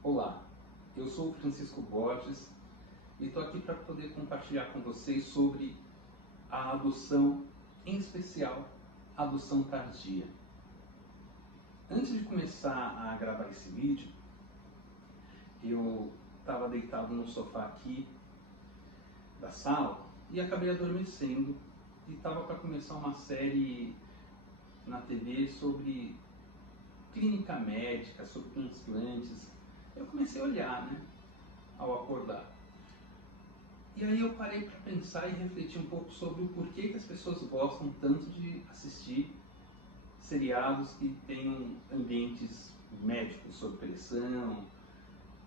Olá, eu sou o Francisco Borges e estou aqui para poder compartilhar com vocês sobre a adoção, em especial a adoção tardia. Antes de começar a gravar esse vídeo, eu estava deitado no sofá aqui da sala e acabei adormecendo e estava para começar uma série na TV sobre clínica médica, sobre transplantes. Eu comecei a olhar, ao acordar. E aí eu parei para pensar e refletir um pouco sobre o porquê que as pessoas gostam tanto de assistir seriados que tenham ambientes médicos sob pressão,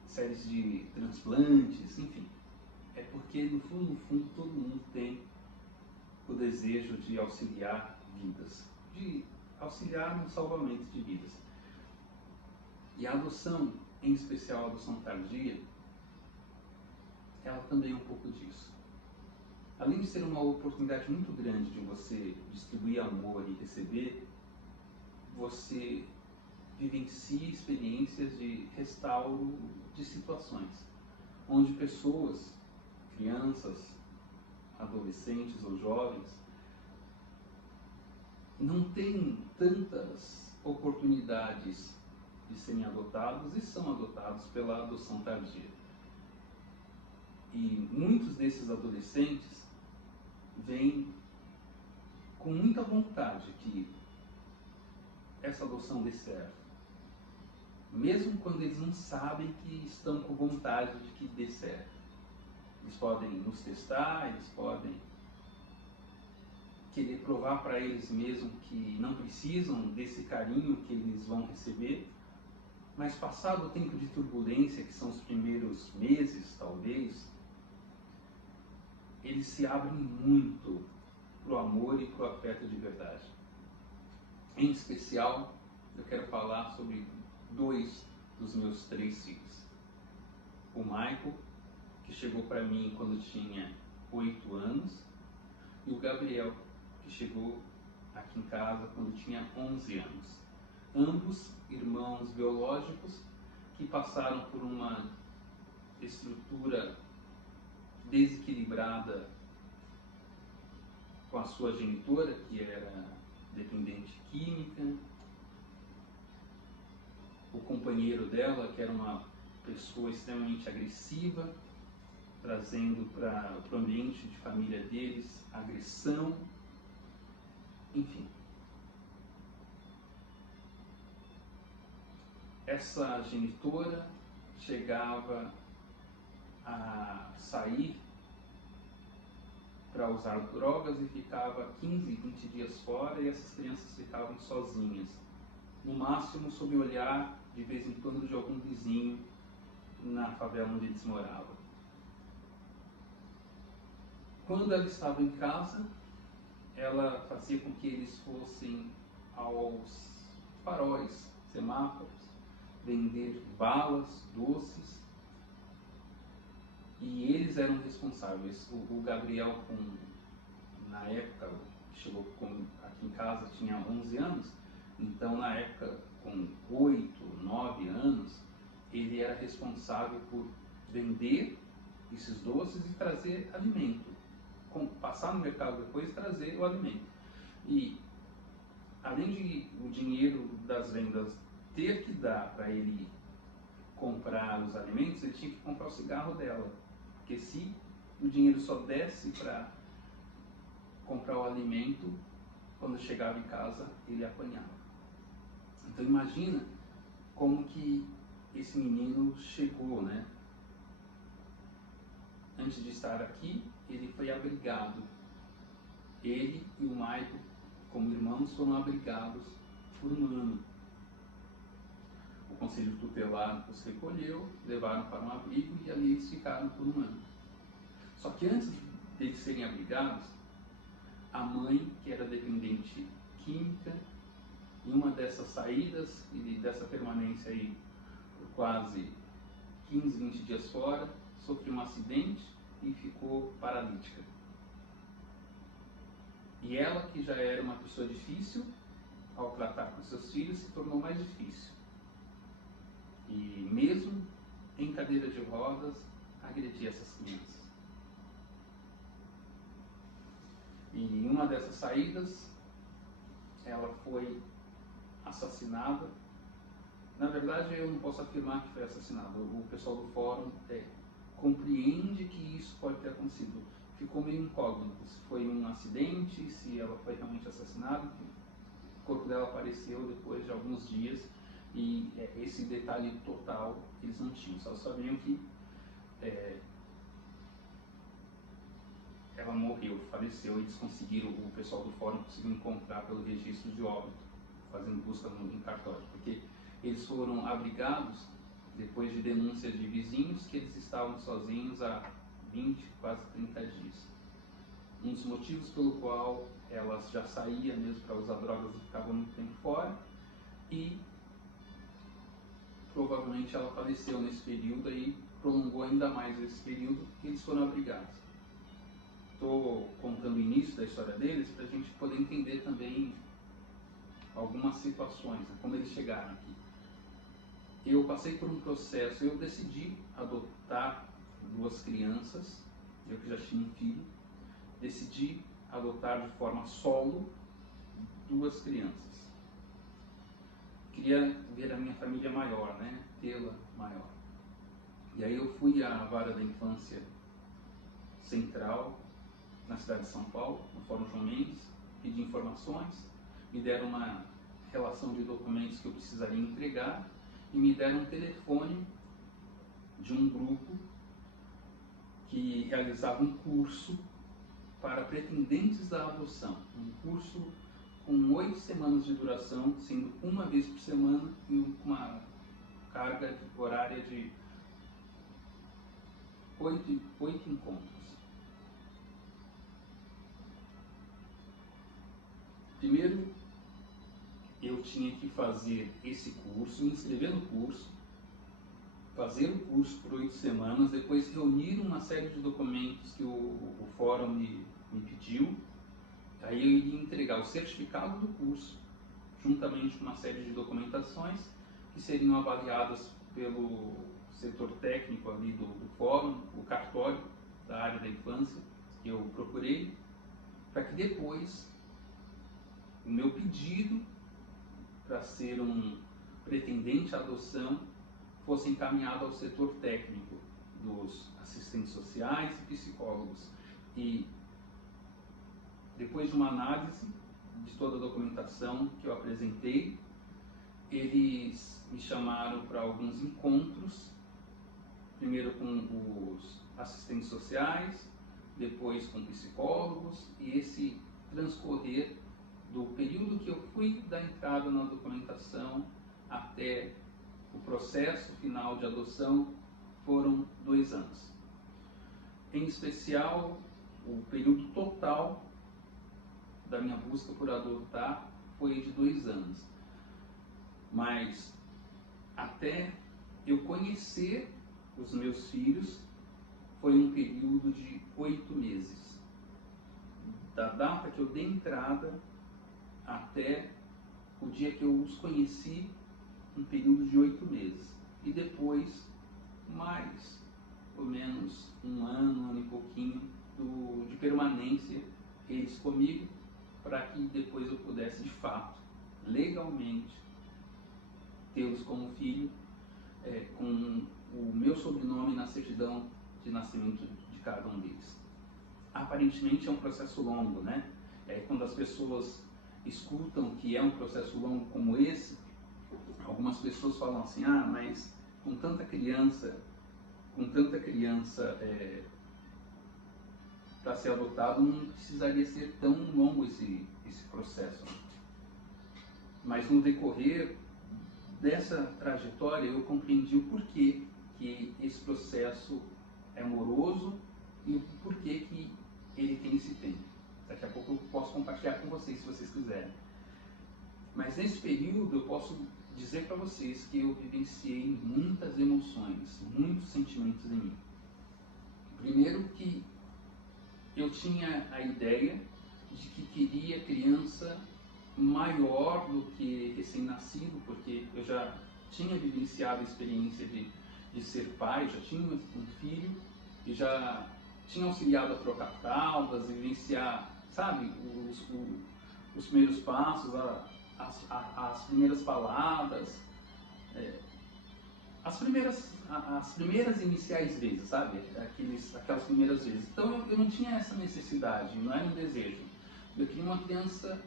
séries de transplantes, enfim. É porque no fundo, todo mundo tem o desejo de auxiliar vidas, de auxiliar no salvamento de vidas. E a adoção, em especial a adoção tardia, ela também é um pouco disso. Além de ser uma oportunidade muito grande de você distribuir amor e receber, você vivencia experiências de restauro de situações, onde pessoas, crianças, adolescentes ou jovens, não têm tantas oportunidades de serem adotados e são adotados pela adoção tardia. E muitos desses adolescentes vêm com muita vontade que essa adoção dê certo, mesmo quando eles não sabem que estão com vontade de que dê certo. Eles podem nos testar, eles podem querer provar para eles mesmos que não precisam desse carinho que eles vão receber, mas passado o tempo de turbulência, que são os primeiros meses, talvez, eles se abrem muito para o amor e para o afeto de verdade. Em especial, eu quero falar sobre dois dos meus 3 filhos. O Michael, que chegou para mim quando tinha 8 anos, e o Gabriel, que chegou aqui em casa quando tinha 11 anos. Ambos irmãos biológicos que passaram por uma estrutura desequilibrada com a sua genitora, que era dependente química, o companheiro dela, que era uma pessoa extremamente agressiva, trazendo para o ambiente de família deles agressão, enfim. Essa genitora chegava a sair para usar drogas e ficava 15, 20 dias fora, e essas crianças ficavam sozinhas, no máximo sob o olhar de vez em quando de algum vizinho na favela onde eles moravam. Quando ela estava em casa, ela fazia com que eles fossem aos faróis, semáforos, vender balas, doces, e eles eram responsáveis. O Gabriel, na época, chegou aqui em casa, tinha 11 anos, então na época, com 8, 9 anos, ele era responsável por vender esses doces e trazer alimento, passar no mercado depois e trazer o alimento. E além de o dinheiro das vendas ter que dar para ele comprar os alimentos, ele tinha que comprar o cigarro dela, porque se o dinheiro só desse para comprar o alimento, quando chegava em casa ele apanhava. Então imagina como que esse menino chegou, Antes de estar aqui, ele foi abrigado. Ele e o Michael, como irmãos, foram abrigados por um ano. O conselho tutelar os recolheu, levaram para um abrigo e ali eles ficaram por um ano. Só que antes deles serem abrigados, a mãe, que era dependente química, em uma dessas saídas e dessa permanência aí por quase 15, 20 dias fora, sofreu um acidente e ficou paralítica. E ela, que já era uma pessoa difícil, ao tratar com seus filhos, se tornou mais difícil. E mesmo cadeira de rodas agredir essas crianças. E em uma dessas saídas, ela foi assassinada. Na verdade, eu não posso afirmar que foi assassinada. O pessoal do fórum compreende que isso pode ter acontecido. Ficou meio incógnito se foi um acidente, se ela foi realmente assassinada. O corpo dela apareceu depois de alguns dias e esse detalhe total eles não tinham. Só sabiam que ela morreu, faleceu, e eles conseguiram, o pessoal do fórum conseguiu encontrar pelo registro de óbito, fazendo busca em cartório, porque eles foram abrigados depois de denúncias de vizinhos que eles estavam sozinhos há 20, quase 30 dias. Um dos motivos pelo qual elas já saíam mesmo para usar drogas e ficavam muito tempo fora, e provavelmente ela faleceu nesse período e prolongou ainda mais esse período que eles foram abrigados. Estou contando o início da história deles para a gente poder entender também algumas situações, né, como eles chegaram aqui. Eu passei por um processo, eu decidi adotar 2 crianças, eu que já tinha um filho, decidi adotar de forma solo 2 crianças. Queria ver a minha família maior, né, tê-la maior. E aí eu fui à vara da infância central, na cidade de São Paulo, no Fórum João Mendes, pedi informações, me deram uma relação de documentos que eu precisaria entregar e me deram um telefone de um grupo que realizava um curso para pretendentes da adoção, um curso com 8 semanas de duração, sendo uma vez por semana e uma carga horária de 8 encontros. Primeiro, eu tinha que fazer esse curso, me inscrever no curso, fazer o curso por 8 semanas, depois reunir uma série de documentos que o fórum me pediu. Aí eu iria entregar o certificado do curso, juntamente com uma série de documentações que seriam avaliadas pelo setor técnico ali do fórum, o cartório da área da infância que eu procurei, para que depois o meu pedido para ser um pretendente à adoção fosse encaminhado ao setor técnico dos assistentes sociais e psicólogos. E depois de uma análise de toda a documentação que eu apresentei, eles me chamaram para alguns encontros, primeiro com os assistentes sociais, depois com psicólogos, e esse transcorrer do período que eu fui da entrada na documentação até o processo final de adoção foram 2 anos. Em especial, o período total da minha busca por adotar foi de 2 anos. Mas até eu conhecer os meus filhos foi um período de 8 meses. Da data que eu dei entrada até o dia que eu os conheci, um período de 8 meses. E depois, mais ou menos um ano e pouquinho de permanência eles comigo, para que depois eu pudesse, de fato, legalmente, tê-los como filho, com o meu sobrenome na certidão de nascimento de cada um deles. Aparentemente é um processo longo, né? Quando as pessoas escutam que é um processo longo como esse, algumas pessoas falam assim, mas com tanta criança para ser adotado, não precisaria ser tão longo esse processo. Mas no decorrer dessa trajetória eu compreendi o porquê que esse processo é moroso e o porquê que ele tem esse tempo. Daqui a pouco eu posso compartilhar com vocês se vocês quiserem. Mas nesse período eu posso dizer para vocês que eu vivenciei muitas emoções, muitos sentimentos em mim. Primeiro que eu tinha a ideia de que queria criança maior do que recém-nascido, porque eu já tinha vivenciado a experiência de de ser pai, já tinha um filho e já tinha auxiliado a trocar fraldas, vivenciar, sabe, os primeiros passos, as primeiras palavras, as primeiras iniciais vezes, sabe, aquelas primeiras vezes. Então eu não tinha essa necessidade, não era um desejo. Eu queria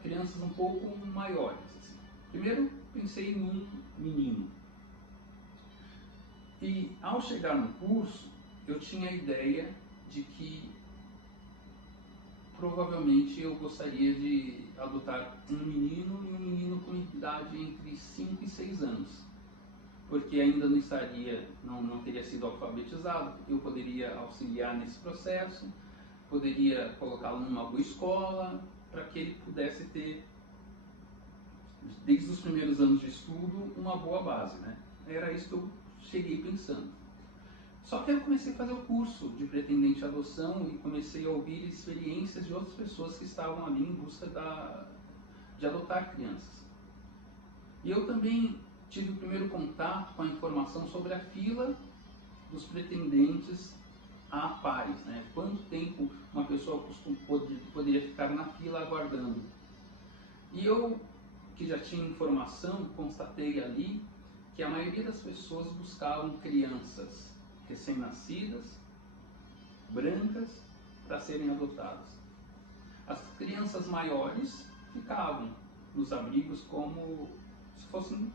crianças um pouco maiores. Assim. Primeiro pensei em um menino. E ao chegar no curso, eu tinha a ideia de que provavelmente eu gostaria de adotar um menino e um menino com idade entre 5 e 6 anos. Porque ainda não teria sido alfabetizado, eu poderia auxiliar nesse processo, poderia colocá-lo numa boa escola, para que ele pudesse ter, desde os primeiros anos de estudo, uma boa base, né? Era isso que eu cheguei pensando. Só que eu comecei a fazer o curso de pretendente à adoção e comecei a ouvir experiências de outras pessoas que estavam ali em busca de adotar crianças. E eu também tive o primeiro contato com a informação sobre a fila dos pretendentes a pais, né? Quanto tempo uma pessoa poderia ficar na fila aguardando. E eu, que já tinha informação, constatei ali que a maioria das pessoas buscavam crianças recém-nascidas, brancas, para serem adotadas. As crianças maiores ficavam nos abrigos como se fossem,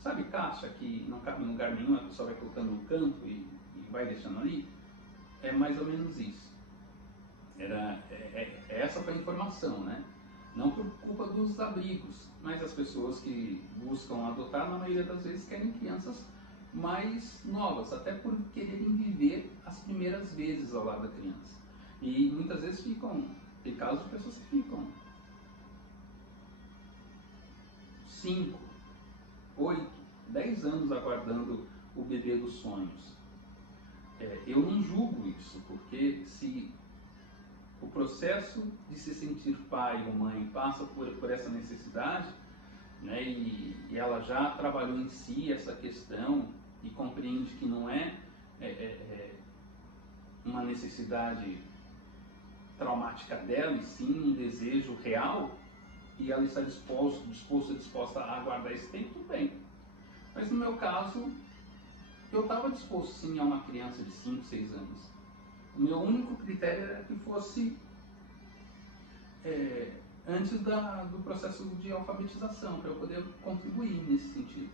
sabe, caixa que não cabe em lugar nenhum, a pessoa vai colocando no canto e vai deixando ali. É mais ou menos isso. Essa foi a informação, né? Não por culpa dos abrigos, mas as pessoas que buscam adotar, na maioria das vezes, querem crianças mais novas, até por quererem viver as primeiras vezes ao lado da criança. E muitas vezes tem casos de pessoas que ficam 5, 8, 10 anos aguardando o bebê dos sonhos. Eu não julgo isso, porque se o processo de se sentir pai ou mãe passa por essa necessidade, né, e ela já trabalhou em si essa questão e compreende que não é uma necessidade traumática dela, e sim um desejo real, e ela está disposta a aguardar esse tempo, tudo bem. Mas no meu caso, eu estava disposto sim a uma criança de 5, 6 anos. O meu único critério era que fosse antes do processo de alfabetização, para eu poder contribuir nesse sentido.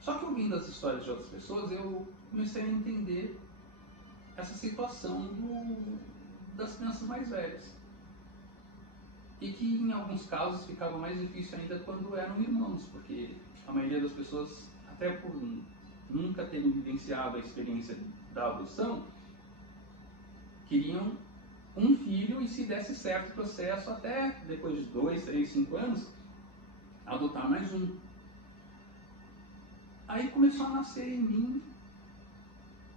Só que ouvindo as histórias de outras pessoas, eu comecei a entender essa situação das crianças mais velhas. E que em alguns casos ficava mais difícil ainda quando eram irmãos, porque a maioria das pessoas, até por nunca terem vivenciado a experiência da adoção, queriam um filho e, se desse certo o processo, até depois de 2, 3, 5 anos, adotar mais um. Aí começou a nascer em mim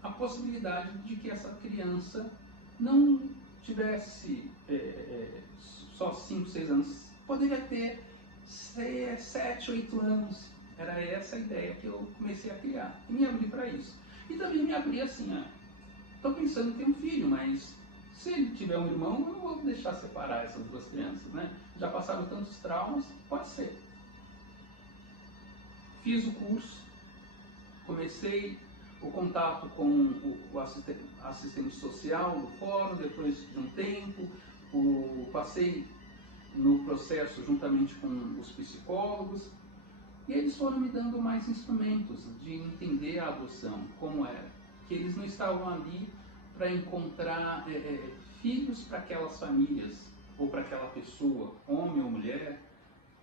a possibilidade de que essa criança não tivesse só 5, 6 anos, poderia ter 7, 8 anos. Era essa a ideia que eu comecei a criar e me abri para isso. E também me abri assim, estou pensando em ter um filho, mas se ele tiver um irmão, eu não vou deixar separar essas duas crianças, né? Já passaram tantos traumas, pode ser. Fiz o curso, comecei o contato com o assistente social do fórum, depois de um tempo, passei no processo juntamente com os psicólogos, e eles foram me dando mais instrumentos de entender a adoção, como era. Que eles não estavam ali para encontrar filhos para aquelas famílias, ou para aquela pessoa, homem ou mulher,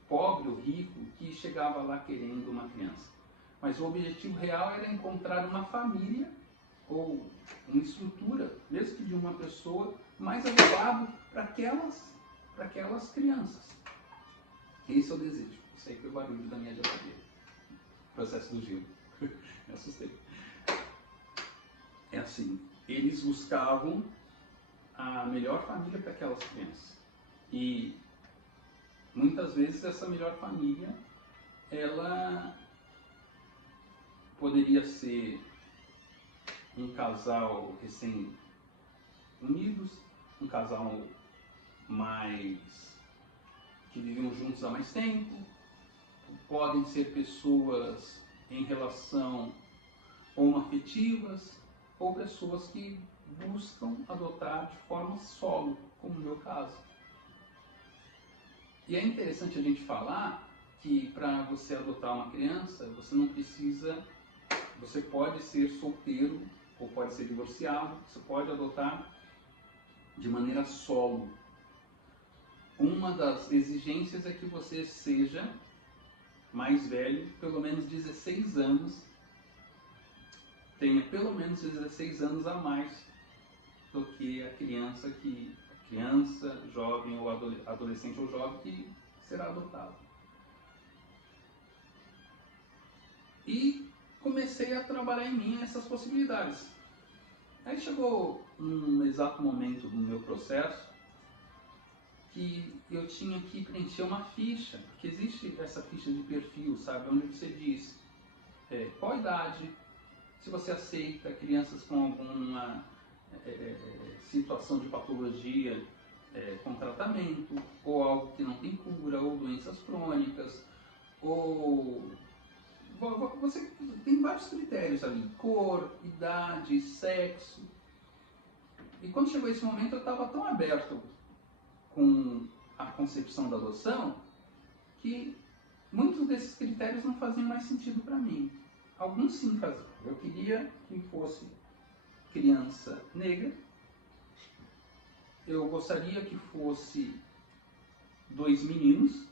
pobre ou rico, que chegava lá querendo uma criança. Mas o objetivo real era encontrar uma família ou uma estrutura, mesmo que de uma pessoa, mais adequado para aquelas crianças. Esse é o desejo. Isso aí foi o barulho da minha geladeira. Processo do gelo. Me assustei. É assim, eles buscavam a melhor família para aquelas crianças. E muitas vezes essa melhor família, ela poderia ser um casal recém-unidos, um casal mais que viviam juntos há mais tempo, podem ser pessoas em relação homoafetivas ou pessoas que buscam adotar de forma solo, como no meu caso. E é interessante a gente falar que para você adotar uma criança, você pode ser solteiro ou pode ser divorciado, você pode adotar de maneira solo. Uma das exigências é que você seja mais velho, pelo menos 16 anos, tenha pelo menos 16 anos a mais do que a criança, jovem ou adolescente ou jovem que será adotado. E comecei a trabalhar em mim essas possibilidades. Aí chegou um exato momento do meu processo que eu tinha que preencher uma ficha, porque existe essa ficha de perfil, sabe, onde você diz qual a idade, se você aceita crianças com alguma situação de patologia com tratamento, ou algo que não tem cura, ou doenças crônicas, ou você tem vários critérios ali, cor, idade, sexo. E quando chegou esse momento eu estava tão aberto com a concepção da adoção que muitos desses critérios não faziam mais sentido para mim. Alguns sim faziam. Eu queria que fosse criança negra, eu gostaria que fosse 2 meninos,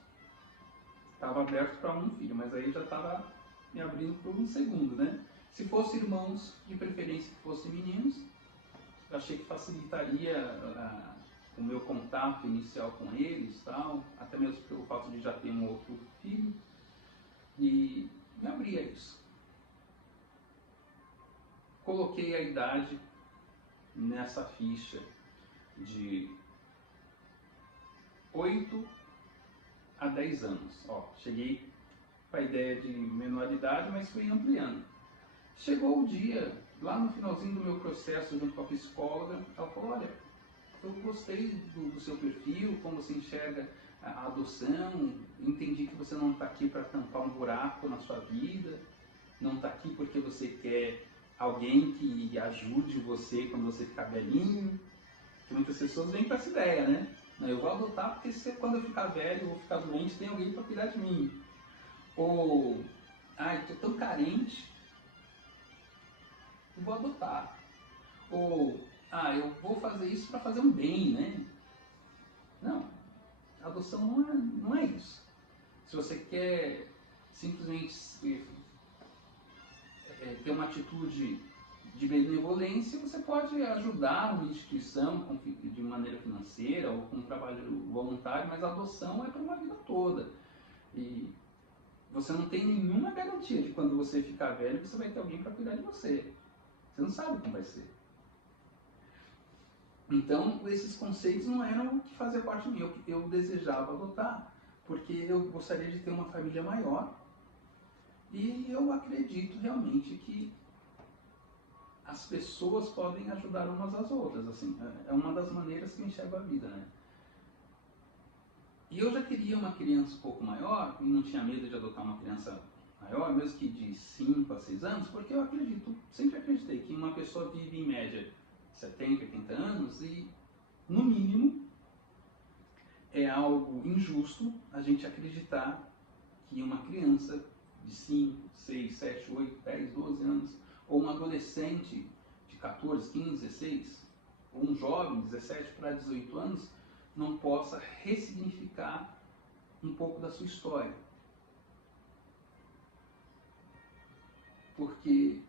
estava aberto para um filho, mas aí já estava me abrindo para um segundo, né? Se fosse irmãos, de preferência que fossem meninos, eu achei que facilitaria o meu contato inicial com eles, tal, até mesmo pelo fato de já ter um outro filho, e me abri a isso. Coloquei a idade nessa ficha de 8 a 10 anos. Cheguei com a ideia de menoridade, mas fui ampliando. Chegou o dia, lá no finalzinho do meu processo junto com a psicóloga, ela falou, olha, eu gostei do seu perfil, como você enxerga a adoção, entendi que você não está aqui para tampar um buraco na sua vida, não está aqui porque você quer alguém que ajude você quando você ficar velhinho, que muitas pessoas vêm com essa ideia, né? Eu vou adotar porque quando eu ficar velho, eu vou ficar doente, tem alguém para cuidar de mim. Ou, estou tão carente, eu vou adotar. Ou, eu vou fazer isso para fazer um bem, né? Não, a adoção não é isso. Se você quer simplesmente ter uma atitude de benevolência, você pode ajudar uma instituição de maneira financeira ou com um trabalho voluntário, mas a adoção é para uma vida toda. E você não tem nenhuma garantia de quando você ficar velho, você vai ter alguém para cuidar de você. Você não sabe como vai ser. Então, esses conceitos não eram o que fazia parte de mim. Eu desejava adotar, porque eu gostaria de ter uma família maior. E eu acredito realmente que as pessoas podem ajudar umas às outras, assim, é uma das maneiras que eu enxergo a vida, né? E eu já queria uma criança um pouco maior, e não tinha medo de adotar uma criança maior, mesmo que de 5 a 6 anos, porque eu sempre acreditei que uma pessoa vive em média 70, 80 anos e, no mínimo, é algo injusto a gente acreditar que uma criança de 5, 6, 7, 8, 10, 12 anos, ou um adolescente de 14, 15, 16, ou um jovem de 17 para 18 anos, não possa ressignificar um pouco da sua história. Porque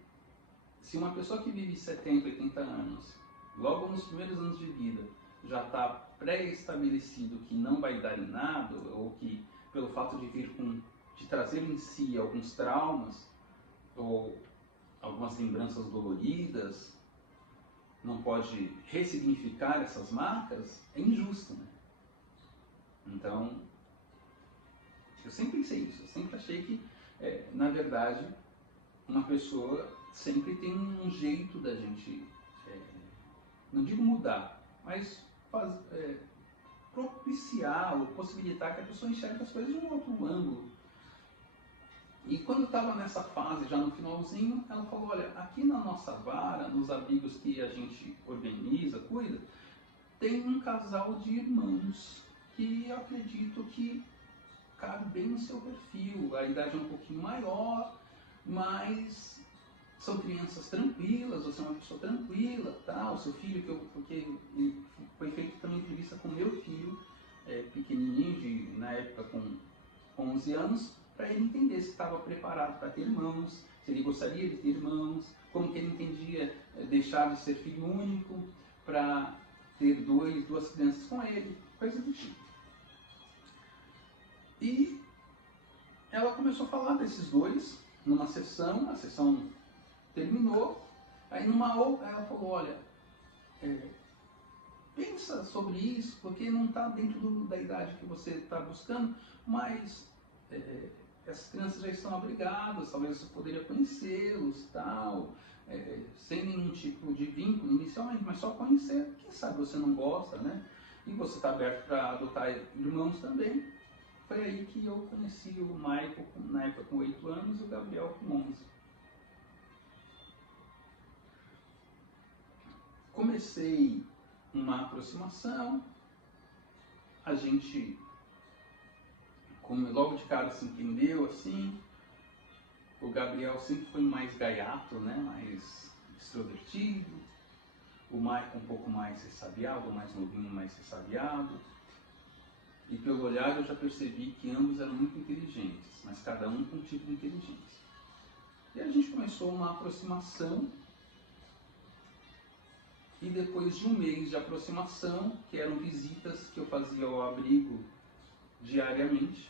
se uma pessoa que vive 70, 80 anos, logo nos primeiros anos de vida, já está pré-estabelecido que não vai dar em nada, ou que pelo fato de trazer em si alguns traumas, ou algumas lembranças doloridas, não pode ressignificar essas marcas, é injusto, né? Então, eu sempre pensei isso, eu sempre achei que, na verdade, uma pessoa sempre tem um jeito da gente, não digo mudar, mas propiciar ou possibilitar que a pessoa enxergue as coisas de um outro ângulo. E quando eu estava nessa fase, já no finalzinho, ela falou, olha, aqui na nossa vara, nos abrigos que a gente organiza, cuida, tem um casal de irmãos que eu acredito que cabe bem no seu perfil. A idade é um pouquinho maior, mas são crianças tranquilas, você é uma pessoa tranquila, tá? O seu filho, porque foi feita também entrevista com meu filho, pequenininho, na época com 11 anos, para ele entender se estava preparado para ter irmãos, se ele gostaria de ter irmãos, como que ele entendia deixar de ser filho único para ter duas crianças com ele, coisa do tipo. E ela começou a falar desses dois numa sessão, a sessão terminou, aí numa outra ela falou, olha, pensa sobre isso, porque não está dentro da idade que você está buscando, mas essas crianças já estão abrigadas, talvez você poderia conhecê-los, tal, sem nenhum tipo de vínculo inicialmente, mas só conhecer, quem sabe você não gosta, né? E você está aberto para adotar irmãos também. Foi aí que eu conheci o Michael, na época com 8 anos, e o Gabriel com 11. Comecei uma aproximação, a gente, como logo de cara se entendeu assim, o Gabriel sempre foi mais gaiato, né, mais extrovertido, o Michael um pouco mais ressabiado, mais novinho, mais ressabiado, e pelo olhar eu já percebi que ambos eram muito inteligentes, mas cada um com um tipo de inteligência. E a gente começou uma aproximação, e depois de um mês de aproximação, que eram visitas que eu fazia ao abrigo diariamente,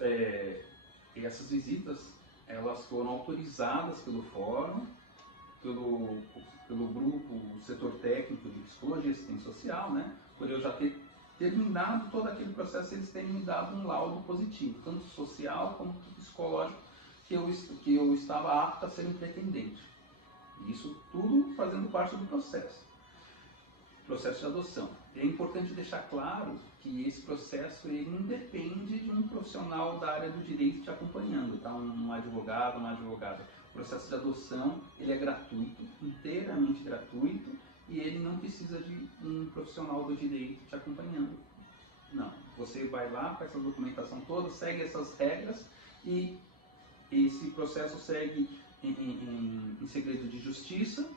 e essas visitas elas foram autorizadas pelo fórum, pelo grupo, o setor técnico de psicologia e assistência social, né? Por eu já ter terminado todo aquele processo, eles terem me dado um laudo positivo, tanto social como psicológico, que eu estava apto a ser um pretendente. Isso tudo fazendo parte do processo de adoção. É importante deixar claro que esse processo ele não depende de um profissional da área do direito te acompanhando, tá? Um advogado, uma advogada. O processo de adoção ele é gratuito, inteiramente gratuito, e ele não precisa de um profissional do direito te acompanhando. Não, você vai lá, faz essa documentação toda, segue essas regras e esse processo segue em segredo de justiça.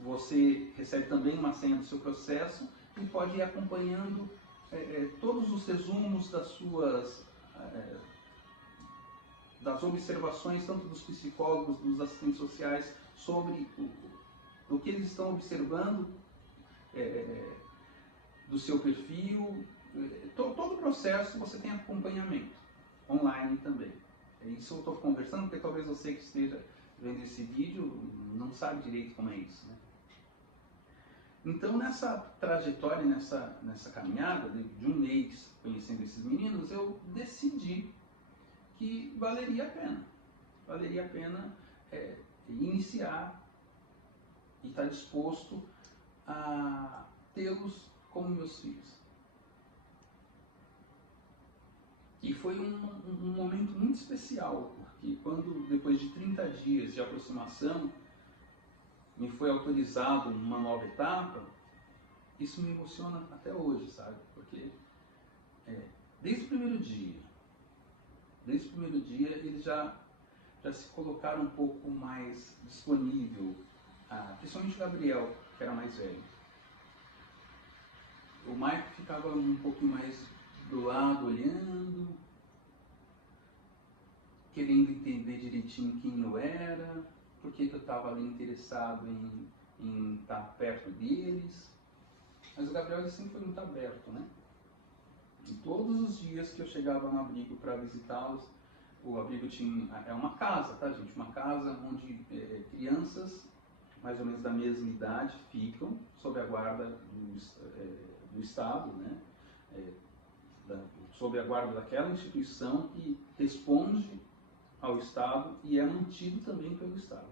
Você recebe também uma senha do seu processo e pode ir acompanhando todos os resumos das observações, tanto dos psicólogos, dos assistentes sociais, sobre o que eles estão observando do seu perfil. Todo o processo você tem acompanhamento, online também. Isso eu estou conversando porque talvez você que esteja vendo esse vídeo não sabe direito como é isso, né? Então, nessa trajetória, nessa caminhada de um mês conhecendo esses meninos, eu decidi que valeria a pena iniciar e estar disposto a tê-los como meus filhos. E foi um momento muito especial, porque quando, depois de 30 dias de aproximação, me foi autorizado uma nova etapa, isso me emociona até hoje, sabe? Porque desde o primeiro dia, eles já se colocaram um pouco mais disponível, principalmente o Gabriel, que era mais velho. O Michael ficava um pouquinho mais do lado, olhando, querendo entender direitinho quem eu era, por que eu estava ali interessado em estar perto deles. Mas o Gabriel ele sempre foi muito aberto, né? E todos os dias que eu chegava no abrigo para visitá-los, o abrigo é uma casa, tá, gente? Uma casa onde crianças mais ou menos da mesma idade ficam sob a guarda do Estado, né? Sob a guarda daquela instituição que responde ao Estado e é mantido também pelo Estado.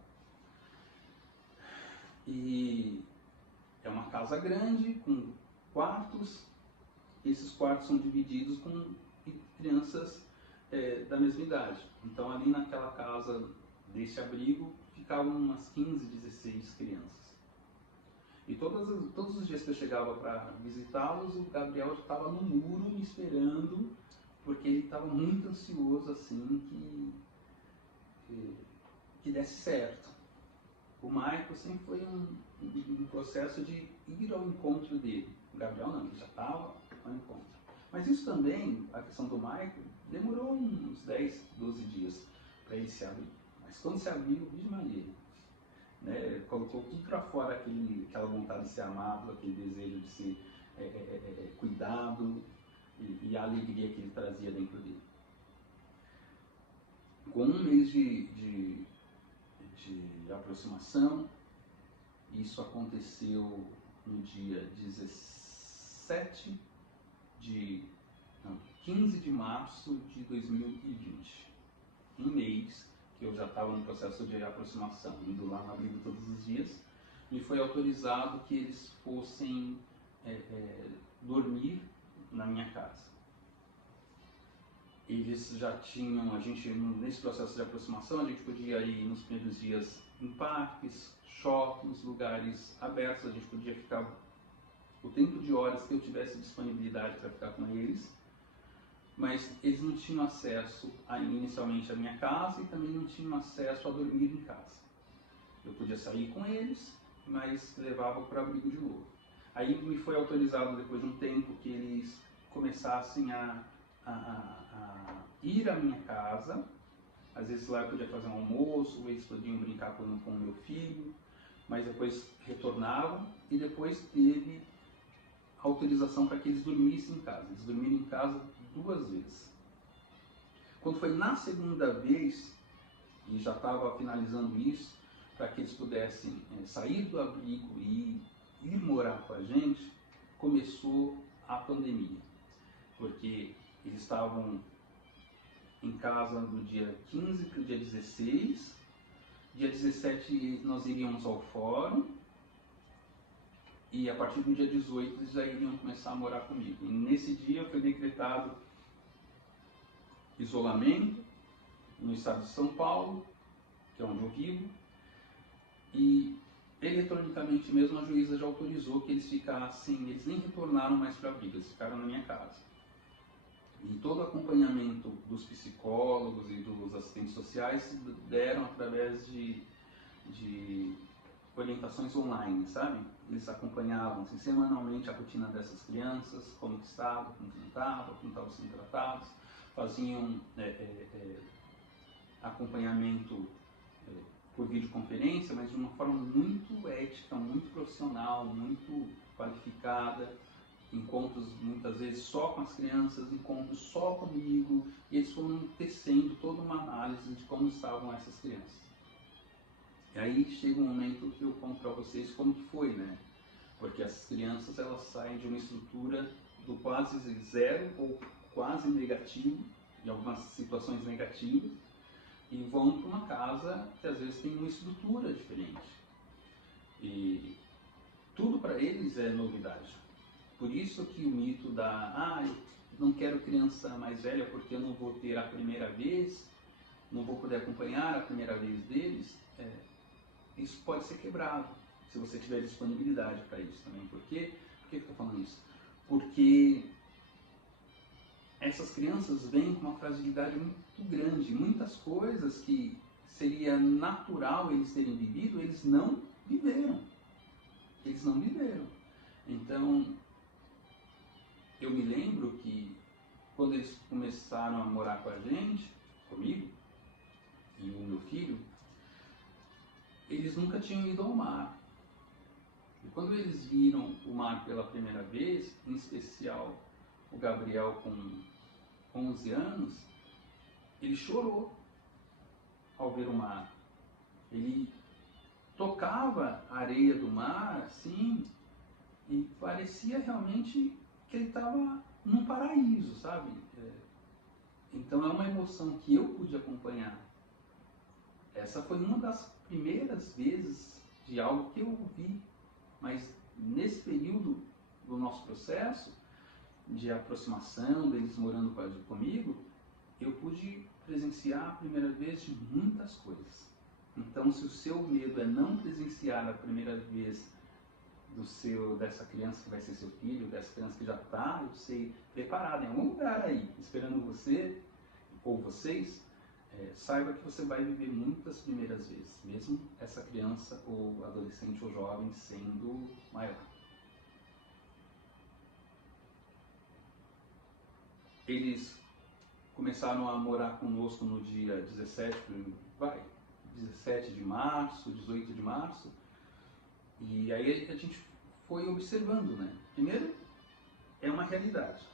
E é uma casa grande, com quartos. Esses quartos são divididos com crianças da mesma idade. Então, ali naquela casa desse abrigo, ficavam umas 15, 16 crianças. E todos os dias que eu chegava para visitá-los, o Gabriel estava no muro me esperando, porque ele estava muito ansioso assim que desse certo. O Michael sempre foi um processo de ir ao encontro dele. O Gabriel não, ele já estava ao encontro. Mas isso também, a questão do Michael, demorou uns 10, 12 dias para ele se abrir. Mas quando se abriu, Virgem Maria, né, colocou tudo para fora, aquela vontade de ser amado, aquele desejo de ser cuidado e a alegria que ele trazia dentro dele. Com um mês de aproximação, isso aconteceu no dia 15 de março de 2020. Um mês que eu já estava no processo de aproximação, indo lá no abrigo todos os dias, me foi autorizado que eles fossem dormir na minha casa. Eles já tinham, nesse processo de aproximação, a gente podia ir nos primeiros dias em parques, shoppings, lugares abertos, a gente podia ficar o tempo de horas que eu tivesse disponibilidade para ficar com eles, mas eles não tinham acesso inicialmente à minha casa e também não tinham acesso a dormir em casa. Eu podia sair com eles, mas levava para o abrigo de novo. Aí me foi autorizado, depois de um tempo, que eles começassem a ir à minha casa. Às vezes lá eu podia fazer um almoço, eles podiam brincar com o meu filho, mas depois retornavam e depois teve autorização para que eles dormissem em casa. Eles dormiram em casa 2 vezes. Quando foi na segunda vez, e já estava finalizando isso, para que eles pudessem sair do abrigo e ir morar com a gente, começou a pandemia. Porque eles estavam em casa do dia 15 para o dia 16, dia 17 nós iríamos ao fórum, e a partir do dia 18 eles já iriam começar a morar comigo. E nesse dia foi decretado isolamento no estado de São Paulo, que é onde eu vivo, e eletronicamente mesmo a juíza já autorizou que eles ficassem, eles nem retornaram mais para a briga, eles ficaram na minha casa. E todo o acompanhamento dos psicólogos e dos assistentes sociais deram através de orientações online, sabe? Eles acompanhavam assim, semanalmente a rotina dessas crianças, como que estavam, como que não estavam, como estavam sendo tratados, faziam acompanhamento por videoconferência, mas de uma forma muito ética, muito profissional, muito qualificada, encontros muitas vezes só com as crianças, encontros só comigo, e eles foram tecendo toda uma análise de como estavam essas crianças. E aí chega um momento que eu conto para vocês como que foi, né? Porque essas crianças, elas saem de uma estrutura do quase zero ou quase negativo, em algumas situações negativas, e vão para uma casa que às vezes tem uma estrutura diferente. E tudo para eles é novidade. Por isso que o mito eu não quero criança mais velha porque eu não vou ter a primeira vez, não vou poder acompanhar a primeira vez deles, isso pode ser quebrado, se você tiver disponibilidade para isso também. Por que eu estou falando isso? Porque essas crianças vêm com uma fragilidade muito grande, muitas coisas que seria natural eles terem vivido, eles não viveram. Então, eu me lembro que quando eles começaram a morar com a gente, comigo e o meu filho, eles nunca tinham ido ao mar. E quando eles viram o mar pela primeira vez, em especial o Gabriel com 11 anos, ele chorou ao ver o mar. Ele tocava a areia do mar, assim, e parecia realmente que ele estava num paraíso, sabe? Então é uma emoção que eu pude acompanhar essa foi uma das primeiras vezes de algo que eu ouvi, mas nesse período do nosso processo de aproximação, deles morando comigo, eu pude presenciar a primeira vez de muitas coisas. Então, se o seu medo é não presenciar a primeira vez dessa criança que vai ser seu filho, dessa criança que já está, eu sei, preparada em algum lugar aí, esperando você ou vocês, saiba que você vai viver muitas primeiras vezes, mesmo essa criança ou adolescente ou jovem sendo maior. Eles começaram a morar conosco no dia 17 de março, 18 de março, e aí a gente foi observando, né? Primeiro, é uma realidade.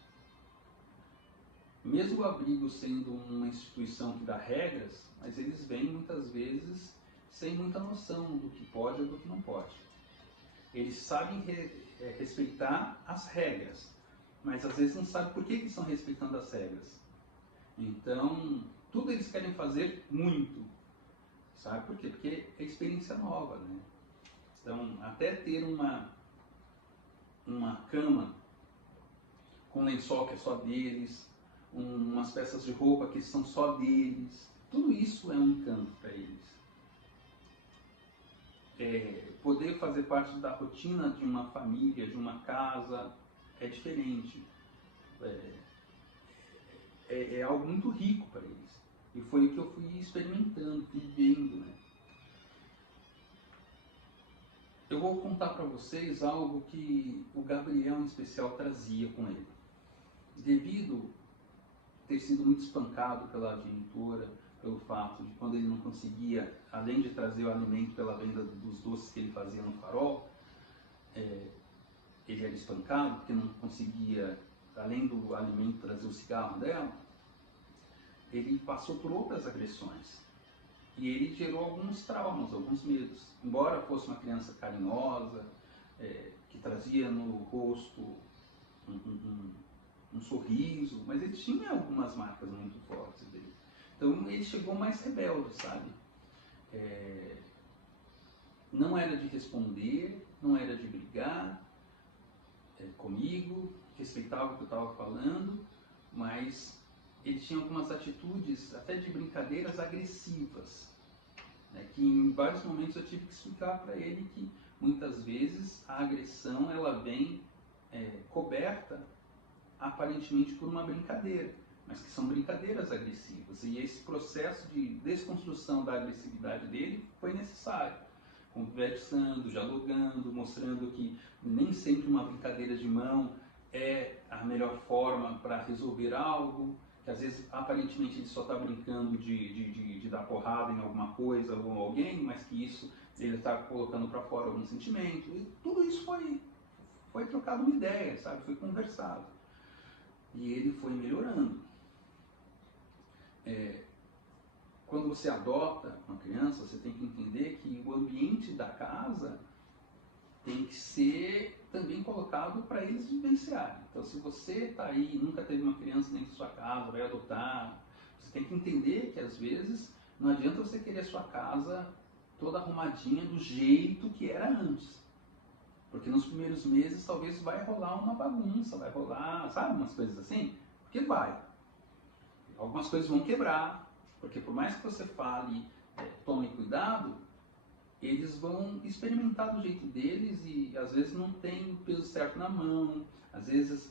Mesmo o abrigo sendo uma instituição que dá regras, mas eles vêm muitas vezes sem muita noção do que pode ou do que não pode. Eles sabem respeitar as regras, mas às vezes não sabem por que estão respeitando as regras. Então, tudo eles querem fazer muito. Sabe por quê? Porque é experiência nova, né? Então, até ter uma cama com lençol que é só deles, umas peças de roupa que são só deles, tudo isso é um encanto para eles. Poder fazer parte da rotina de uma família, de uma casa, é diferente. É algo muito rico para eles. E foi o que eu fui experimentando, vivendo, né? Eu vou contar para vocês algo que o Gabriel, em especial, trazia com ele. Devido ter sido muito espancado pela genitora, pelo fato de quando ele não conseguia, além de trazer o alimento pela venda dos doces que ele fazia no farol, ele era espancado porque não conseguia, além do alimento, trazer o cigarro dela. Ele passou por outras agressões. E ele gerou alguns traumas, alguns medos. Embora fosse uma criança carinhosa, que trazia no rosto um sorriso, mas ele tinha algumas marcas muito fortes dele. Então ele chegou mais rebelde, sabe? Não era de responder, não era de brigar comigo, respeitava o que eu estava falando, mas ele tinha algumas atitudes, até de brincadeiras agressivas, né, que em vários momentos eu tive que explicar para ele que muitas vezes a agressão ela vem coberta aparentemente por uma brincadeira, mas que são brincadeiras agressivas, e esse processo de desconstrução da agressividade dele foi necessário, conversando, dialogando, mostrando que nem sempre uma brincadeira de mão é a melhor forma para resolver algo, que às vezes aparentemente ele só está brincando de dar porrada em alguma coisa ou alguém, mas que isso ele está colocando para fora algum sentimento, e tudo isso foi trocado uma ideia, sabe? Foi conversado. E ele foi melhorando. Quando você adota uma criança, você tem que entender que o ambiente da casa tem que ser também colocado para eles vivenciarem. Então, se você está aí e nunca teve uma criança dentro da sua casa, vai adotar, você tem que entender que às vezes não adianta você querer a sua casa toda arrumadinha do jeito que era antes. Porque nos primeiros meses talvez vai rolar uma bagunça, vai rolar, sabe, umas coisas assim? Porque vai. Algumas coisas vão quebrar, porque por mais que você fale, tome cuidado, eles vão experimentar do jeito deles e às vezes não tem o peso certo na mão, às vezes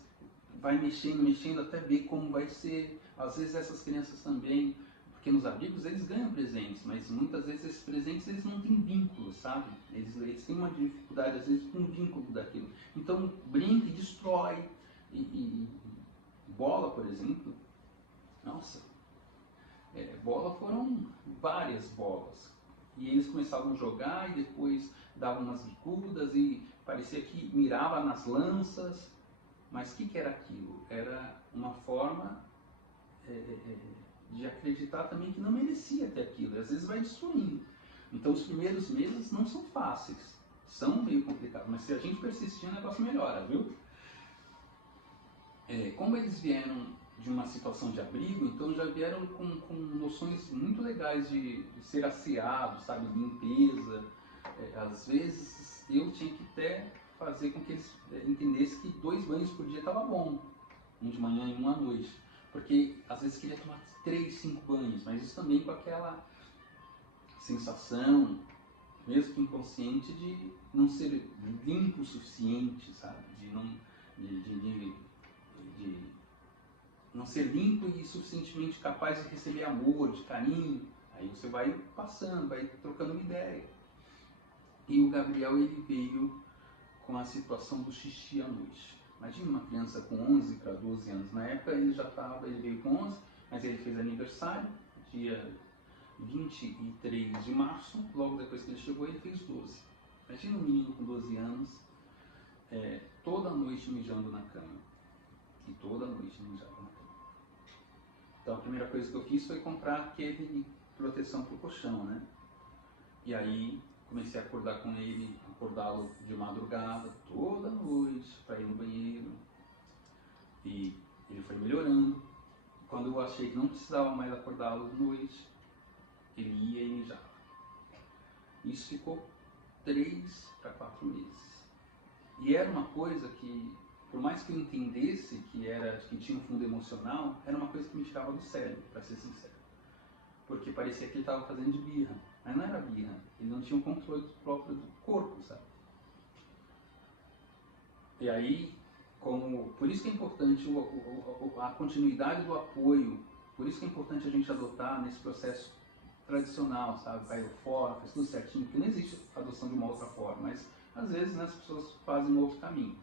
vai mexendo até ver como vai ser. Às vezes essas crianças também, porque nos abrigos eles ganham presentes, mas muitas vezes esses presentes eles não têm vínculo, sabe? Eles têm uma dificuldade às vezes com o vínculo daquilo. Então brinca e destrói. E bola, por exemplo, nossa, bola foram várias bolas. E eles começavam a jogar e depois davam umas bicudas e parecia que mirava nas lanças. Mas o que era aquilo? Era uma forma de acreditar também que não merecia ter aquilo. E às vezes vai destruindo. Então os primeiros meses não são fáceis. São meio complicados. Mas se a gente persistir, o negócio melhora, viu? Como eles vieram de uma situação de abrigo, então já vieram com noções muito legais de ser asseado, sabe, limpeza. Às vezes eu tinha que até fazer com que eles entendessem que 2 banhos por dia estava bom, um de manhã e um à noite, porque às vezes queria tomar 3, 5 banhos, mas isso também com aquela sensação, mesmo que inconsciente, de não ser limpo o suficiente, sabe, de não ser limpo e suficientemente capaz de receber amor, de carinho. Aí você vai passando, vai trocando uma ideia. E o Gabriel, ele veio com a situação do xixi à noite. Imagina uma criança com 11 para 12 anos. Na época ele veio com 11, mas ele fez aniversário, dia 23 de março, logo depois que ele chegou ele fez 12. Imagina um menino com 12 anos, toda noite mijando na cama. E toda noite mijando na cama. Então a primeira coisa que eu fiz foi comprar aquele proteção para o colchão, né? E aí comecei a acordar com ele, acordá-lo de madrugada, toda noite, para ir no banheiro. E ele foi melhorando. Quando eu achei que não precisava mais acordá-lo de noite, ele ia e mijava. Isso ficou 3 para 4 meses. E era uma coisa que, por mais que eu entendesse que tinha um fundo emocional, era uma coisa que me tirava do sério, para ser sincero. Porque parecia que ele estava fazendo de birra. Mas não era birra, ele não tinha o controle próprio do corpo, sabe? E aí, por isso que é importante a continuidade do apoio, por isso que é importante a gente adotar nesse processo tradicional, sabe? Vai ao fora, faz tudo certinho, porque não existe adoção de uma outra forma, mas às vezes, né, as pessoas fazem um outro caminho,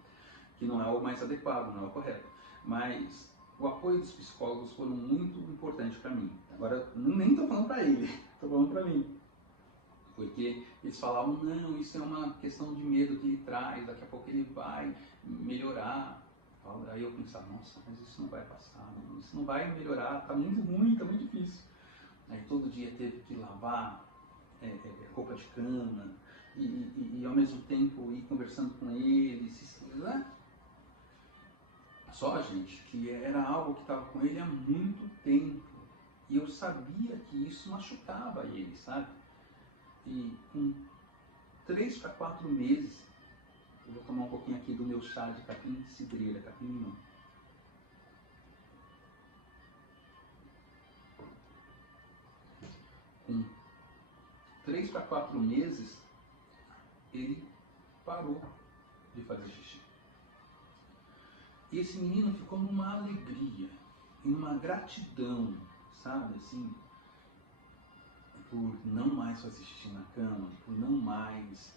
que não é o mais adequado, não é o correto. Mas o apoio dos psicólogos foram muito importante para mim. Agora, nem estou falando para ele, estou falando para mim. Porque eles falavam, não, isso é uma questão de medo que ele traz, daqui a pouco ele vai melhorar. Aí eu pensava, nossa, mas isso não vai passar, isso não vai melhorar, tá muito ruim, tá muito difícil. Aí todo dia teve que lavar roupa de cama e ao mesmo tempo ir conversando com ele, né? Só, gente, que era algo que estava com ele há muito tempo e eu sabia que isso machucava ele, sabe? E com 3 para 4 meses, eu vou tomar um pouquinho aqui do meu chá de capim-cidreira, capim-limão. Com 3 para 4 meses, ele parou de fazer xixi. E esse menino ficou numa alegria, em uma gratidão, sabe, assim, por não mais fazer xixi na cama, por não mais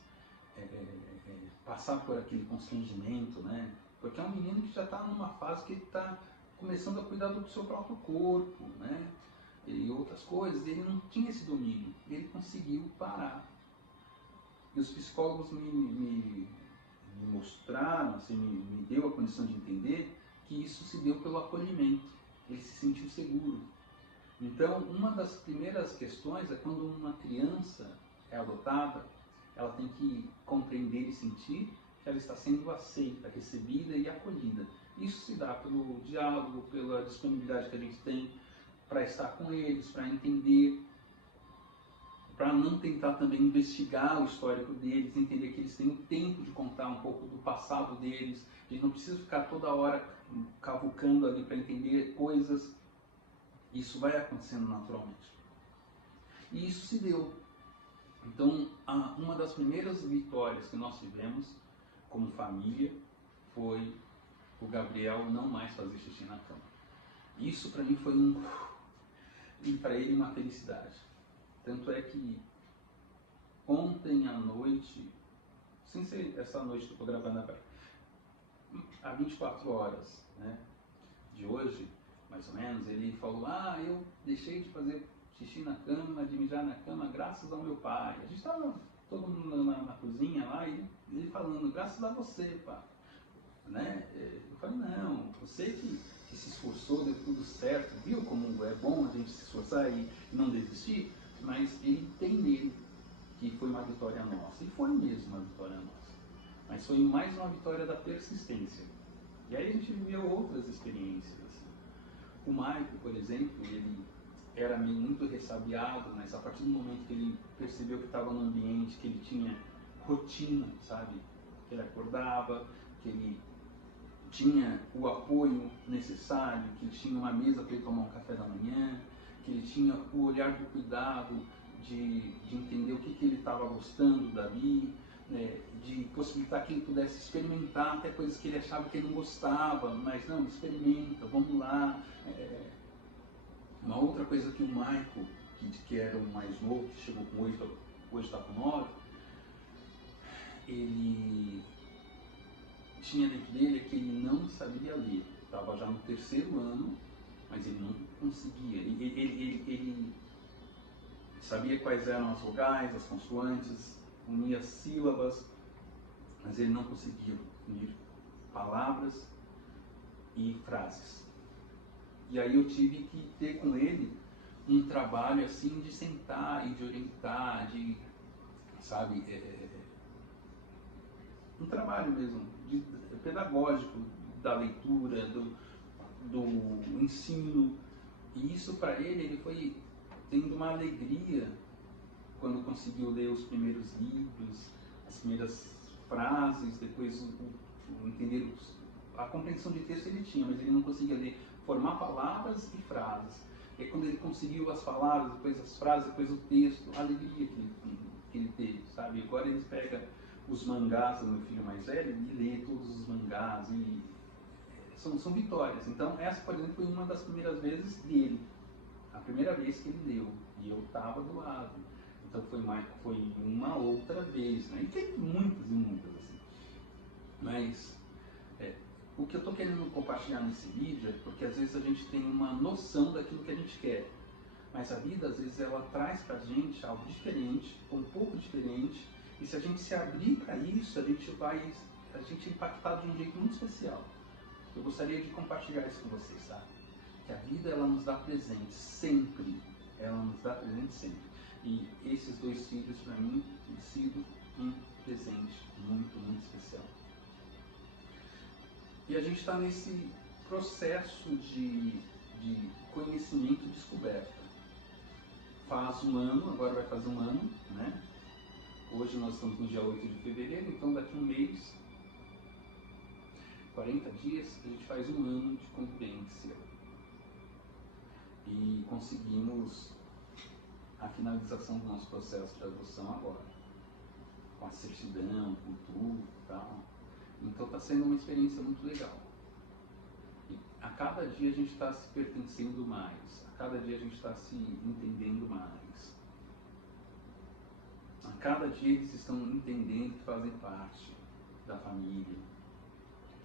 passar por aquele constrangimento, né? Porque é um menino que já está numa fase que ele está começando a cuidar do seu próprio corpo, né? E outras coisas, ele não tinha esse domínio, ele conseguiu parar. E os psicólogos me mostraram, assim, me deu a condição de entender que isso se deu pelo acolhimento, ele se sentiu seguro. Então, uma das primeiras questões é quando uma criança é adotada, ela tem que compreender e sentir que ela está sendo aceita, recebida e acolhida. Isso se dá pelo diálogo, pela disponibilidade que a gente tem para estar com eles, para entender, para não tentar também investigar o histórico deles, entender que eles têm o tempo de contar um pouco do passado deles, a gente não precisa ficar toda hora cavucando ali para entender coisas. Isso vai acontecendo naturalmente. E isso se deu. Então, uma das primeiras vitórias que nós tivemos como família foi o Gabriel não mais fazer xixi na cama. Isso para mim foi e para ele uma felicidade. Tanto é que ontem à noite, sem ser essa noite que eu estou gravando agora, há 24 horas, né, de hoje, mais ou menos, ele falou, eu deixei de fazer xixi na cama, de mijar na cama, graças ao meu pai. A gente estava todo mundo na cozinha lá e ele falando, graças a você, pai. Né? Eu falei, não, você que se esforçou, deu tudo certo, viu como é bom a gente se esforçar e não desistir, mas ele tem nele que foi uma vitória nossa, e foi mesmo uma vitória nossa, mas foi mais uma vitória da persistência. E aí a gente viveu outras experiências, assim. O Maico, por exemplo, ele era meio muito ressabiado, mas a partir do momento que ele percebeu que estava num ambiente que ele tinha rotina, sabe? Que ele acordava, que ele tinha o apoio necessário, que ele tinha uma mesa para ele tomar um café da manhã, que ele tinha o olhar do cuidado de entender o que ele estava gostando dali, né, de possibilitar que ele pudesse experimentar até coisas que ele achava que ele não gostava, mas não, experimenta, vamos lá. Uma outra coisa que o Michael, que era o mais novo, que chegou com 8, hoje está com 9, ele tinha dentro dele que ele não sabia ler. Estava já no 3º ano, mas ele não conseguia. Ele sabia quais eram as vogais, as consoantes, unia as sílabas, mas ele não conseguia unir palavras e frases. E aí eu tive que ter com ele um trabalho assim de sentar e de orientar, de, sabe, um trabalho mesmo pedagógico da leitura, do ensino. E isso para ele foi tendo uma alegria quando conseguiu ler os primeiros livros, as primeiras frases, depois entender a compreensão de texto ele tinha, mas ele não conseguia ler, formar palavras e frases. E aí, quando ele conseguiu as palavras, depois as frases, depois o texto, a alegria que ele teve, sabe? Agora ele pega os mangás do meu filho mais velho e lê todos os mangás e são vitórias. Então essa, por exemplo, foi uma das primeiras vezes dele, a primeira vez que ele leu e eu estava do lado. Então foi uma outra vez, né? E tem muitas e muitas assim. Mas o que eu estou querendo compartilhar nesse vídeo é porque às vezes a gente tem uma noção daquilo que a gente quer, mas a vida às vezes ela traz para a gente algo diferente, um pouco diferente, e se a gente se abrir para isso, a gente é impactado de um jeito muito especial. Eu gostaria de compartilhar isso com vocês, sabe? Que a vida ela nos dá presente sempre, ela nos dá presente sempre. E esses 2 filhos para mim têm sido um presente muito, muito especial. E a gente está nesse processo de conhecimento e descoberta. Faz um ano, agora vai fazer um ano, né? Hoje nós estamos no dia 8 de fevereiro, então daqui um mês, 40 dias, a gente faz um ano de convivência. E conseguimos a finalização do nosso processo de adoção agora. Com a certidão, com tudo e tal. Então está sendo uma experiência muito legal. E a cada dia a gente está se pertencendo mais, a cada dia a gente está se entendendo mais. A cada dia eles estão entendendo que fazem parte da família,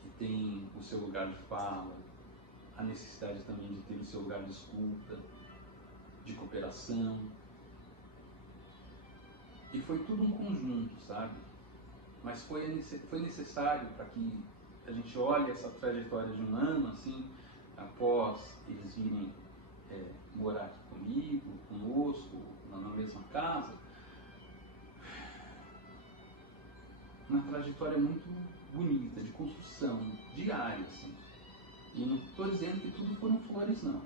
que tem o seu lugar de fala, a necessidade também de ter o seu lugar de escuta, de cooperação. E foi tudo um conjunto, sabe? Mas foi necessário para que a gente olhe essa trajetória de um ano, assim, após eles virem morar aqui comigo, conosco, na mesma casa, uma trajetória muito bonita, de construção, diária, assim. E não estou dizendo que tudo foram flores, não.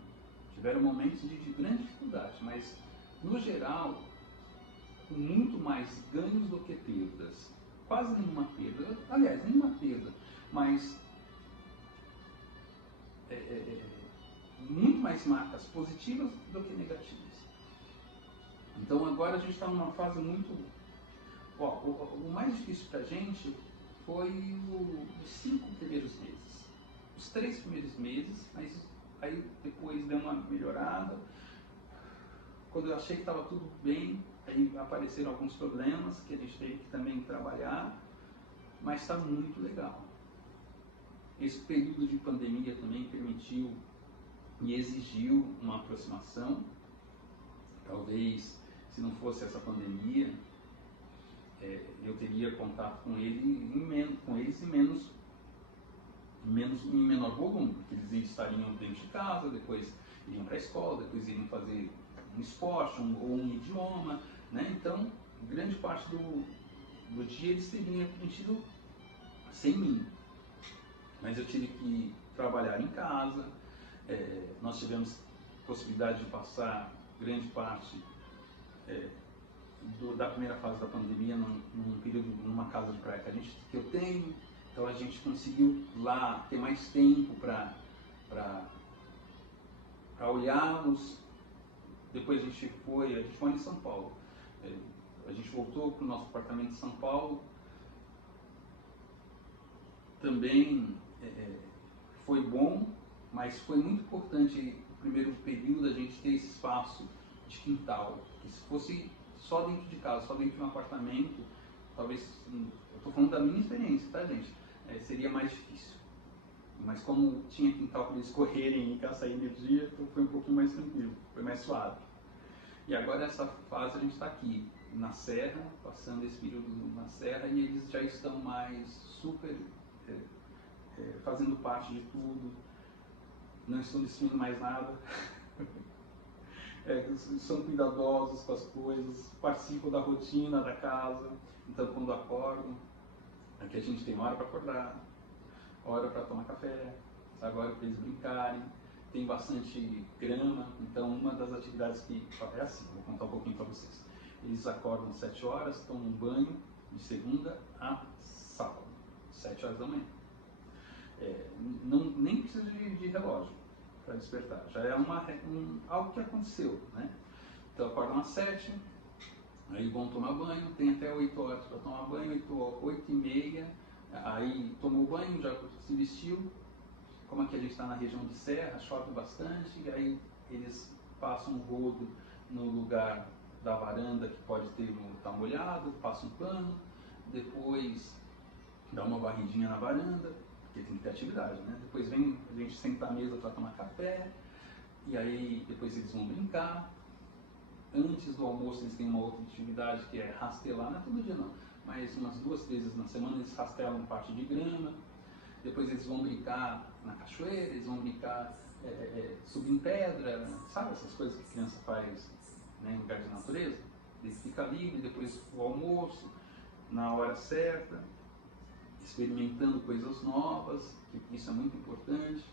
Tiveram momentos de grande dificuldade, mas, no geral, com muito mais ganhos do que perdas. Quase nenhuma perda, aliás, nenhuma perda, mas muito mais marcas positivas do que negativas. Então agora a gente está numa fase muito... o mais difícil para a gente foi os 5 primeiros meses. Os 3 primeiros meses, mas aí depois deu uma melhorada. Quando eu achei que estava tudo bem, aí apareceram alguns problemas que a gente teve que também trabalhar, mas está muito legal. Esse período de pandemia também permitiu e exigiu uma aproximação. Talvez, se não fosse essa pandemia, eu teria contato com eles em menor volume, porque eles estariam dentro de casa, depois iriam para a escola, depois iriam fazer um esporte ou um idioma, né? Então, grande parte do dia eles teriam preenchido sem mim. Mas eu tive que trabalhar em casa, Nós tivemos possibilidade de passar grande parte da primeira fase da pandemia num período, numa casa de praia que eu tenho. Então a gente conseguiu lá ter mais tempo para olharmos. Depois a gente foi em São Paulo. A gente voltou para o nosso apartamento em São Paulo. Também foi bom, mas foi muito importante no primeiro período a gente ter esse espaço de quintal. Que se fosse só dentro de casa, só dentro de um apartamento, talvez, eu estou falando da minha experiência, tá, gente? Seria mais difícil. Mas como tinha quintal para eles correrem e caçar energia, então foi um pouquinho mais tranquilo, foi mais suave. E agora essa fase a gente está aqui, na Serra, passando esse período na Serra, e eles já estão mais super fazendo parte de tudo, não estão destruindo mais nada. São cuidadosos com as coisas, participam da rotina da casa. Então quando acordam, aqui a gente tem hora para acordar, hora para tomar café, agora para eles brincarem, tem bastante grama. Então uma das atividades que é assim, vou contar um pouquinho para vocês. Eles acordam às 7 horas, tomam banho de segunda a sábado, 7 horas da manhã. Nem precisa de relógio para despertar, já é algo que aconteceu, né? Então acordam às 7, aí vão tomar banho, tem até 8 horas para tomar banho, 8h30, aí tomou banho, já se vestiu. Como aqui a gente está na região de serra, chove bastante, e aí eles passam um rodo no lugar da varanda que pode estar molhado, passam um pano, depois dá uma varridinha na varanda, porque tem que ter atividade, né? Depois vem a gente senta à mesa para tomar café, e aí depois eles vão brincar. Antes do almoço eles têm uma outra atividade que é rastelar, não é todo dia não, mas umas 2 vezes na semana eles rastelam parte de grama. Depois eles vão brincar na cachoeira, eles vão brincar subir em pedra, sabe essas coisas que a criança faz, né, em lugar de natureza? Ele fica livre, depois o almoço, na hora certa, experimentando coisas novas, que isso é muito importante.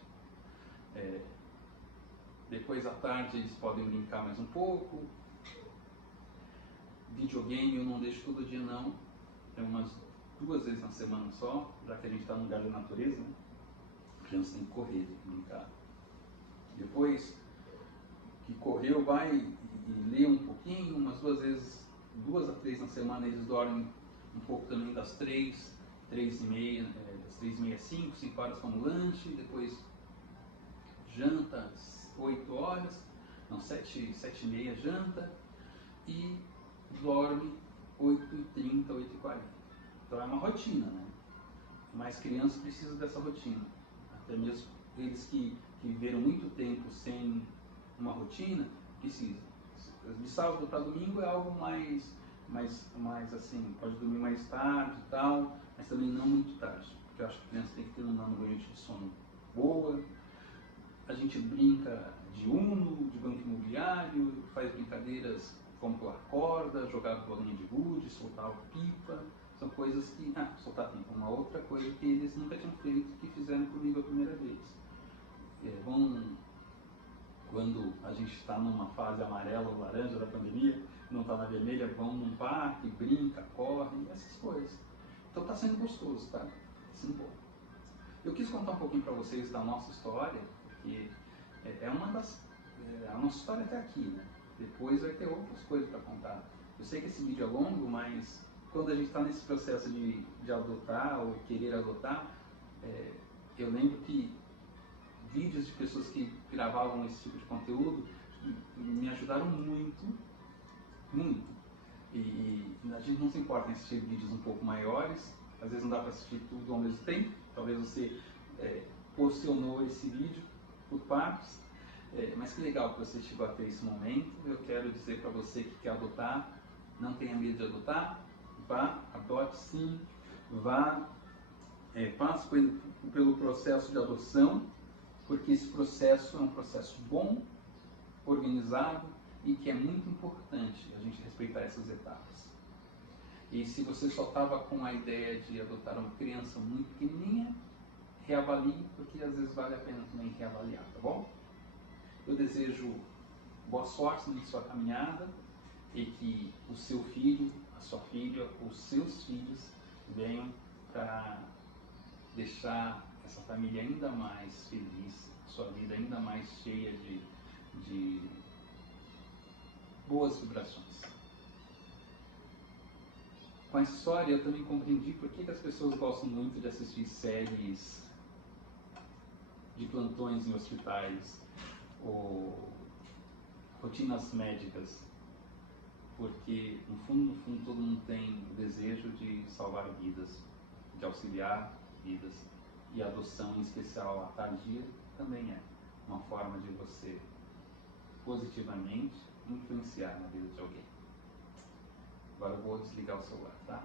Depois à tarde eles podem brincar mais um pouco. Videogame eu não deixo todo dia não, é umas 2 vezes na semana só, já que a gente está no lugar da natureza, né? A criança tem que correr, tem que brincar. Depois que correu, vai e lê um pouquinho, umas 2 vezes, 2 a 3 na semana eles dormem um pouco também das 3, 3h30, das 3h30 às 5 horas como lanche, depois janta às 8 horas, não, 7h30 janta, e dorme 8h30, 8h40. Então é uma rotina, né? Mas crianças precisam dessa rotina. Até mesmo eles que viveram muito tempo sem uma rotina, precisam. De sábado para domingo é algo mais assim, pode dormir mais tarde e tal, mas também não muito tarde, porque eu acho que a criança tem que ter uma noite de sono boa. A gente brinca de Uno, de banco imobiliário, faz brincadeiras como pular corda, jogar bolinha de gude, soltar pipa. São coisas que, soltar pipa, uma outra coisa que eles nunca tinham feito, que fizeram comigo a primeira vez. Quando a gente está numa fase amarela ou laranja da pandemia, não está na vermelha, vão num parque, brinca, corre, essas coisas. Então está sendo gostoso, tá? Está sendo bom. Eu quis contar um pouquinho para vocês da nossa história, porque a nossa história até aqui, né? Depois vai ter outras coisas para contar. Eu sei que esse vídeo é longo, mas quando a gente está nesse processo de adotar ou querer adotar, eu lembro que vídeos de pessoas que gravavam esse tipo de conteúdo me ajudaram muito, muito. E a gente não se importa em assistir vídeos um pouco maiores, às vezes não dá para assistir tudo ao mesmo tempo, talvez você porcionou esse vídeo por partes, mas que legal que você chegou até esse momento. Eu quero dizer para você que quer adotar, não tenha medo de adotar, vá, adote sim, vá, passe pelo processo de adoção, porque esse processo é um processo bom, organizado e que é muito importante a gente respeitar essas etapas. E se você só estava com a ideia de adotar uma criança muito pequenininha, reavalie, porque às vezes vale a pena também reavaliar, tá bom? Eu desejo boa sorte na sua caminhada e que o seu filho, a sua filha, os seus filhos venham para deixar essa família ainda mais feliz, a sua vida ainda mais cheia de boas vibrações. Com essa história eu também compreendi por que as pessoas gostam muito de assistir séries de plantões em hospitais ou rotinas médicas, porque no fundo todo mundo tem o desejo de salvar vidas, de auxiliar vidas, e a adoção, em especial a tardia, também é uma forma de você positivamente influenciar na vida de alguém. Agora eu vou desligar o celular, tá?